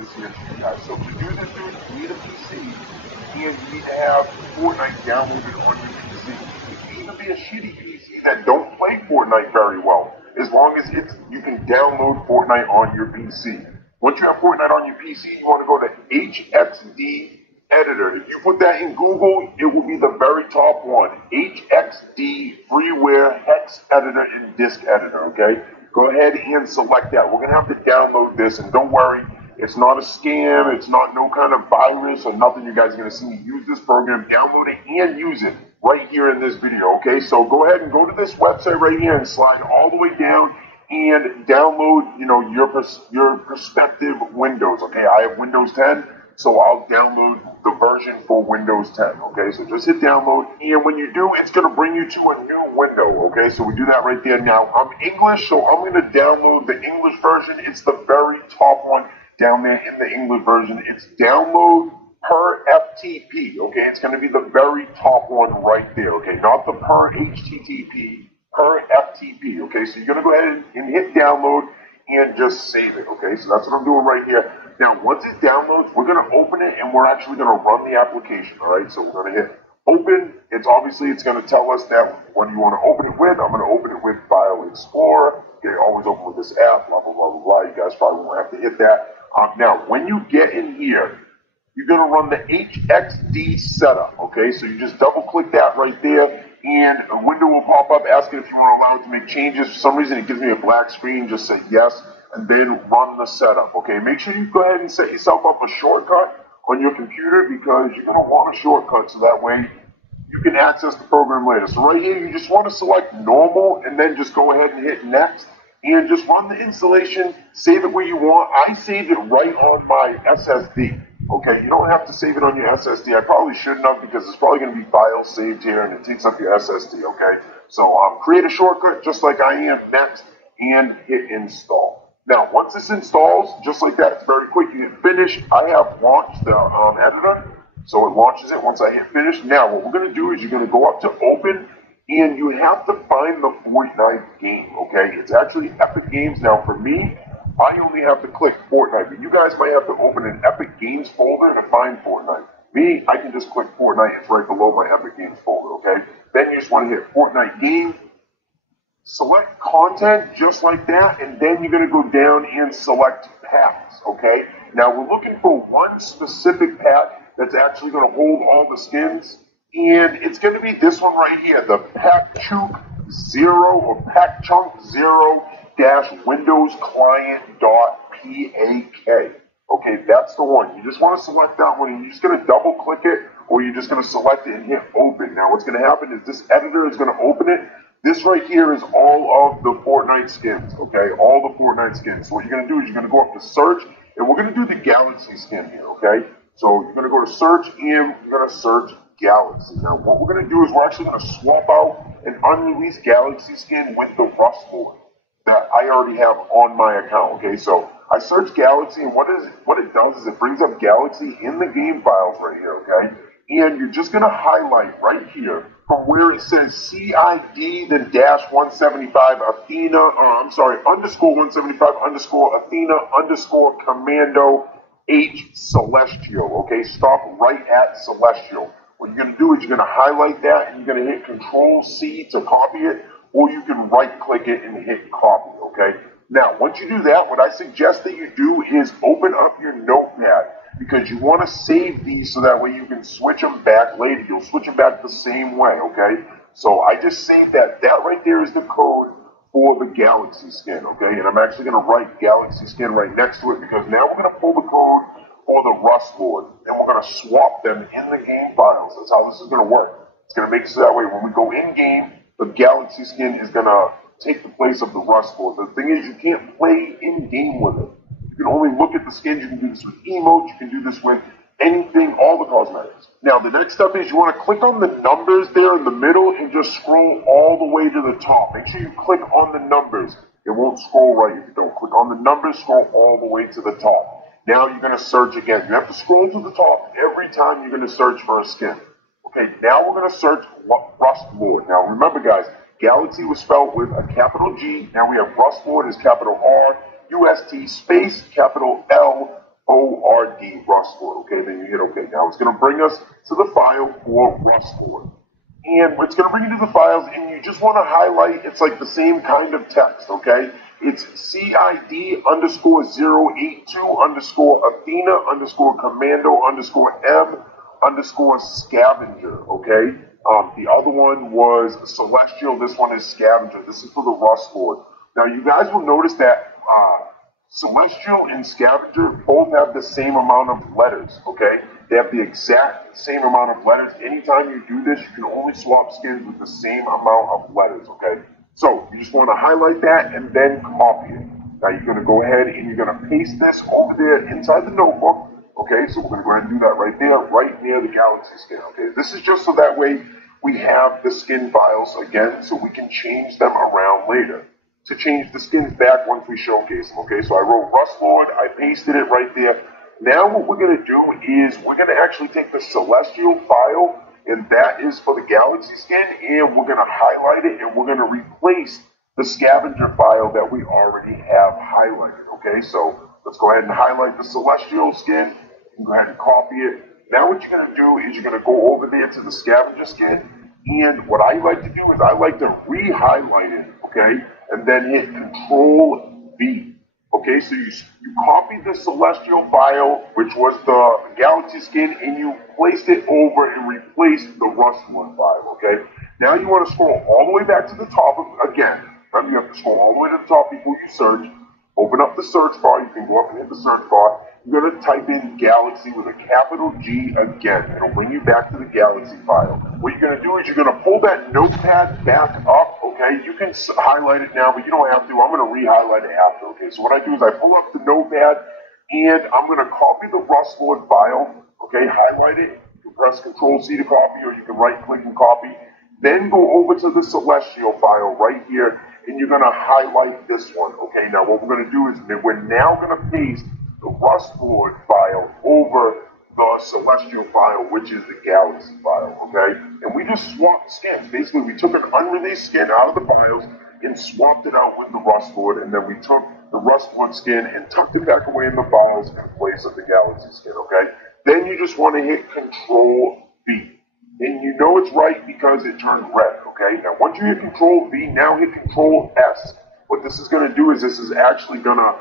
this here to you guys. So to do this, dude, you need a PC and you need to have Fortnite downloaded on your PC. It can even be a shitty PC that don't play Fortnite very well, as long as you can download Fortnite on your PC. Once you have Fortnite on your PC, you want to go to HXD editor. If you put that in Google, it will be the very top one. HXD freeware hex editor and disk editor, okay? Go ahead and select that. We're going to have to download this, and don't worry, it's not a scam, it's not no kind of virus or nothing. You guys are going to see me use this program, download it, and use it right here in this video, okay? So go ahead and go to this website right here and slide all the way down and download, your prospective Windows, okay? I have Windows 10. So I'll download the version for Windows 10, okay? So just hit download, and when you do, it's going to bring you to a new window, okay? So we do that right there. Now, I'm English, so I'm going to download the English version. It's the very top one down there in the English version. It's download per FTP, okay? It's going to be the very top one right there, okay? Not the per HTTP, per FTP, okay? So you're going to go ahead and hit download and just save it, okay? So that's what I'm doing right here. Now, once it downloads, we're going to open it, and we're actually going to run the application, all right? So we're going to hit open. It's going to tell us that what do you want to open it with. I'm going to open it with File Explorer. Okay, always open with this app, blah, blah, blah, blah, blah. You guys probably won't have to hit that. Now, when you get in here, you're going to run the HXD setup, okay? So you just double-click that right there, and a window will pop up asking if you want to allow it to make changes. For some reason, it gives me a black screen. Just say yes, and then run the setup, okay? Make sure you go ahead and set yourself up a shortcut on your computer, because you're going to want a shortcut so that way you can access the program later. So right here, you just want to select normal, and then just go ahead and hit next, and just run the installation, save it where you want. I saved it right on my SSD. Okay, you don't have to save it on your SSD. I probably shouldn't have, because it's probably going to be files saved here and it takes up your SSD, okay? So create a shortcut just like I am, next, and hit install. Now, once this installs, just like that, it's very quick. You hit finish. I have launched the editor, so it launches it once I hit finish. Now, what we're going to do is you're going to go up to open, and you have to find the Fortnite game, okay? It's actually Epic Games. Now, for me, I only have to click Fortnite, but you guys might have to open an Epic Games folder to find Fortnite. Me, I can just click Fortnite. It's right below my Epic Games folder, okay? Then you just want to hit Fortnite game, select content just like that, and then you're going to go down and select packs, okay? Now, we're looking for one specific pack that's actually going to hold all the skins, and it's going to be this one right here, the Pack Chunk 0 or Pack Chunk 0 Windows Client.pak. Okay, that's the one. You just want to select that one, and you're just going to double click it, or you're just going to select it and hit open. Now, what's going to happen is this editor is going to open it. This right here is all of the Fortnite skins, okay? All the Fortnite skins. So what you're going to do is you're going to go up to search, and we're going to do the Galaxy skin here, okay? So you're going to go to search, and you're going to search Galaxy. Now, what we're going to do is we're actually going to swap out an unreleased Galaxy skin with the Rust Lord that I already have on my account, okay? So I search Galaxy, and what it does is it brings up Galaxy in the game files right here, okay? And you're just going to highlight right here from where it says CID, then dash 175 Athena, underscore 175 underscore Athena underscore Commando H Celestial, okay? Stop right at Celestial. What you're going to do is you're going to highlight that, and you're going to hit Control C to copy it, or you can right-click it and hit copy, okay? Now, once you do that, what I suggest that you do is open up your notepad, because you want to save these so that way you can switch them back later. You'll switch them back the same way, okay? So I just saved that. That right there is the code for the Galaxy skin, okay? And I'm actually going to write Galaxy skin right next to it, because now we're going to pull the code for the Rust Lord, and we're going to swap them in the game files. That's how this is going to work. It's going to make it so that way when we go in-game, the Galaxy skin is going to take the place of the Rust Lord. The thing is, you can't play in-game with it. You can only look at the skins. You can do this with emotes. You can do this with anything, all the cosmetics. Now, the next step is you want to click on the numbers there in the middle and just scroll all the way to the top. Make sure you click on the numbers. It won't scroll right if you don't. Click on the numbers, scroll all the way to the top. Now you're going to search again. You have to scroll to the top every time you're going to search for a skin. Okay, now we're going to search Rust Lord. Now remember, guys, Galaxy was spelled with a capital G. Now we have Rust Lord as capital R, UST space, capital L, FORD Rustboard. Okay, then you hit OK. Now it's going to bring us to the file for Rustboard. And it's going to bring you to the files, and you just want to highlight, it's like the same kind of text, okay? It's CID_082_Athena_Commando_M_Scavenger, okay? The other one was Celestial. This one is Scavenger. This is for the Rustboard. Now, you guys will notice that Celestial and Scavenger both have the same amount of letters, okay? They have the exact same amount of letters. Anytime you do this, you can only swap skins with the same amount of letters, okay? So you just want to highlight that and then copy it. Now you're going to go ahead and you're going to paste this over there inside the notebook, okay? So we're going to go ahead and do that right there, right near the Galaxy skin, okay? This is just so that way we have the skin files again so we can change them around later. To change the skins back once we showcase them, okay? So I wrote Rustboard, I pasted it right there. Now what we're going to do is we're going to actually take the Celestial file, and that is for the Galaxy skin, and we're going to highlight it, and we're going to replace the Scavenger file that we already have highlighted, okay? So let's go ahead and highlight the Celestial skin, and go ahead and copy it. Now what you're going to do is you're going to go over there to the Scavenger skin, and what I like to do is I like to re-highlight it, okay? And then hit Control-V. Okay, so you copied the Celestial file, which was the Galaxy skin, and you placed it over and replaced the Rustboard file, okay? Now you want to scroll all the way back to the top again. Remember, you have to scroll all the way to the top before you search. Open up the search bar. You can go up and hit the search bar. You're going to type in Galaxy with a capital G again. It'll bring you back to the Galaxy file. What you're going to do is you're going to pull that notepad back up, okay? You can highlight it now, but you don't have to. I'm going to re-highlight it after, okay? So what I do is I pull up the notepad, and I'm going to copy the Rustboard file, okay? Highlight it. You can press Control-C to copy, or you can right-click and copy. Then go over to the Celestial file right here, and you're going to highlight this one, okay? Now what we're going to do is we're now going to paste the Rustboard file over the Celestial file, which is the Galaxy file, okay? And we just swapped skins. Basically, we took an unreleased skin out of the files and swapped it out with the Rustboard, and then we took the Rustboard skin and tucked it back away in the files in place of the Galaxy skin, okay? Then you just want to hit Control-V. And you know it's right because it turned red, okay? Now, once you hit Control-V, now hit Control-S. What this is going to do is this is actually going to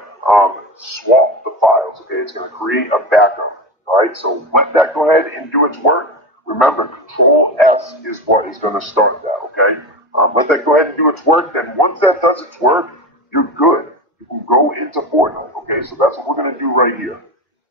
swap the files, okay? It's going to create a backup, all right? So let that go ahead and do its work. Remember, Control-S is what is going to start that, okay? Let that go ahead and do its work. Then once that does its work, you're good. You can go into Fortnite, okay? So that's what we're going to do right here.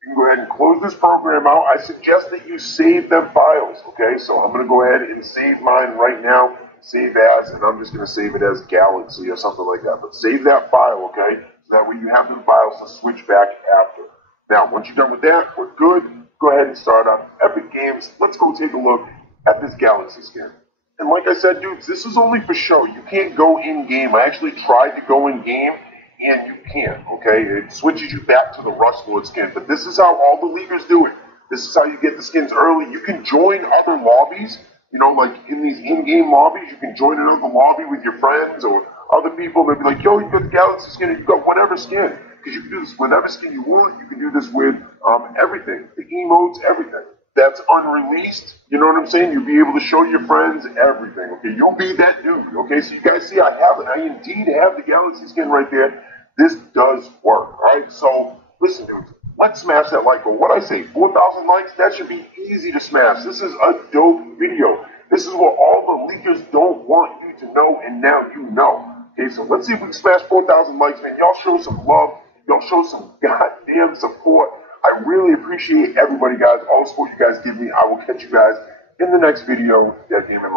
You can go ahead and close this program out. I suggest that you save them files, okay? So I'm going to go ahead and save mine right now. Save as, and I'm just going to save it as Galaxy or something like that. But save that file, okay? So that way you have the files to switch back after. Now, once you're done with that, we're good. Go ahead and start up Epic Games. Let's go take a look at this Galaxy skin. And like I said, dudes, this is only for show. You can't go in-game. I actually tried to go in-game, and you can't, okay? It switches you back to the Rustboard skin. But this is how all the leaguers do it. This is how you get the skins early. You can join other lobbies. You know, like in these in-game lobbies, you can join another lobby with your friends or other people. They'll be like, yo, you got the Galaxy skin, and you got whatever skin. Because you can do this with whatever skin you want. You can do this with everything. The emotes, everything. That's unreleased. You know what I'm saying? You'll be able to show your friends everything. Okay, you'll be that dude. Okay, so you guys see I have it. I indeed have the Galaxy skin right there. This does work. All right, so listen, dudes. Let's smash that like button. What I say, 4,000 likes, that should be easy to smash. This is a dope video. This is what all the leakers don't want you to know, and now you know. Okay, so let's see if we can smash 4,000 likes, man. Y'all show some love. Y'all show some goddamn support. I really appreciate everybody, guys. All the support you guys give me. I will catch you guys in the next video. That game in mind.